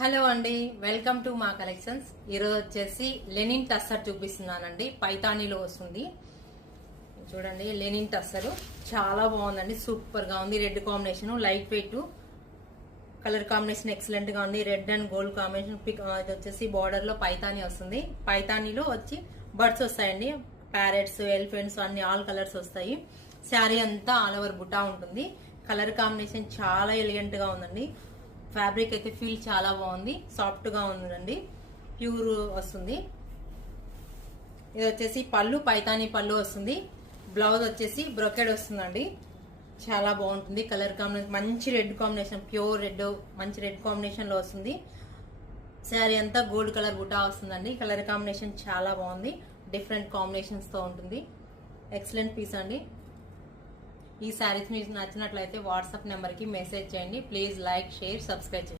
Hello అండి, welcome to మా collections. ఈరోజు వచ్చేసి లెనిన్ టస్సర్ చూపిస్తున్నానండి. పైతానీలో వస్తుంది. చూడండి, లెనిన్ టస్సర్ చాలా బాగుందండి. సూపర్ గా ఉంది. Red combination, light weight, colour combination excellent గా ఉంది. Red and gold combination. ఇది వచ్చేసి బార్డర్ లో పైతానీ వస్తుంది. పైతానీలో వచ్చి బర్డ్స్ వస్తాయండి. ప్యారెట్స్, ఎలిఫెంట్స్ అన్ని ఆల్ కలర్స్ వస్తాయి. శారీ అంతా ఆల్ ఓవర్ బుటా ఉంటుంది. కలర్ కాంబినేషన్ చాలా ఎలిగెంట్ గా ఉందండి. ఫ్యాబ్రిక్ అయితే ఫీల్ చాలా బాగుంది. సాఫ్ట్ గా ఉందండి. ప్యూర్ వస్తుంది. ఇది వచ్చేసి పళ్ళు, పైతానీ పళ్ళు వస్తుంది. బ్లౌజ్ వచ్చేసి బ్రొకెడ్ వస్తుందండి. చాలా బాగుంటుంది. కలర్ కాంబినేషన్ మంచి రెడ్ కాంబినేషన్, ప్యూర్ రెడ్, మంచి రెడ్ కాంబినేషన్ లో వస్తుంది. శారీ అంతా గోల్డ్ కలర్ బుటా వస్తుందండి. కలర్ కాంబినేషన్ చాలా బాగుంది. డిఫరెంట్ కాంబినేషన్స్ తో ఉంటుంది. ఎక్సలెంట్ పీస్ అండి. ఈ శారీస్ మీకు నచ్చినట్లయితే వాట్సాప్ నెంబర్ కి మెసేజ్ చేయండి. ప్లీజ్ లైక్, షేర్, సబ్స్క్రైబ్ చేయండి.